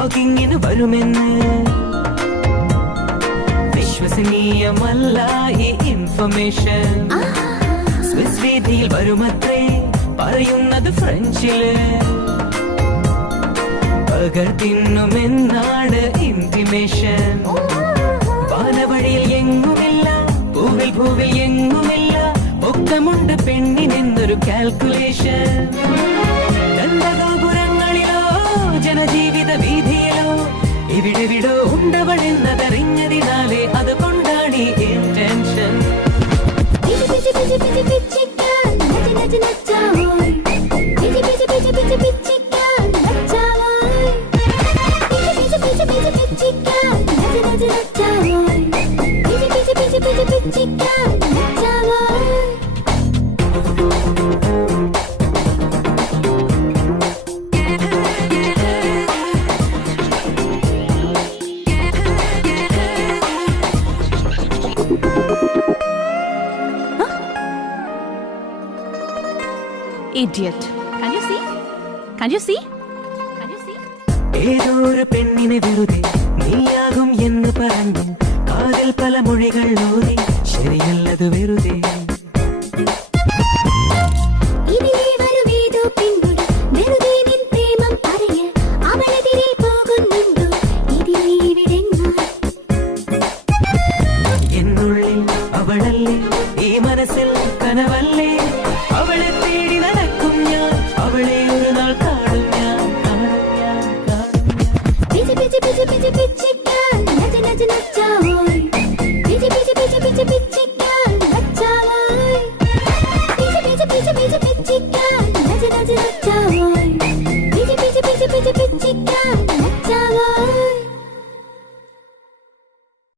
ഷോക്കിങ്ങിന് വരുമെന്ന്. വിശ്വസനീയമല്ല ഈ information. Swiss വീതിയിൽ വരുമത്രേ പറയുന്നത് ഫ്രഞ്ചില്. പകർത്തിന്നുമെന്നാണ് ഇന്റിമേഷൻ. വാനവഴിയിൽ എങ്ങുമില്ല, പൂവിൽ പൂവിൽ എങ്ങുമില്ല, ഒക്കമുണ്ട് പെണ്ണിനെന്നൊരു കാൽക്കുലേഷൻ. ഗന്ധഗോപുരങ്ങളിലോ ജനജീവിത വീതിയിലോ ഇവിടെവിടോ ഉണ്ടവളെന്നതറിഞ്ഞതിനാലേ അതുകൊണ്ടാണ് ഈ intention. Idiot. Can you see? Can you see? Can you see? ഏതൊരു പെണ്ണിനെ വെറുതെ നീയാകും എന്ന് പറഞ്ഞു കാതിൽ പല മൊഴികൾ ഓതി. ശരിയല്ലത് വെറുതെ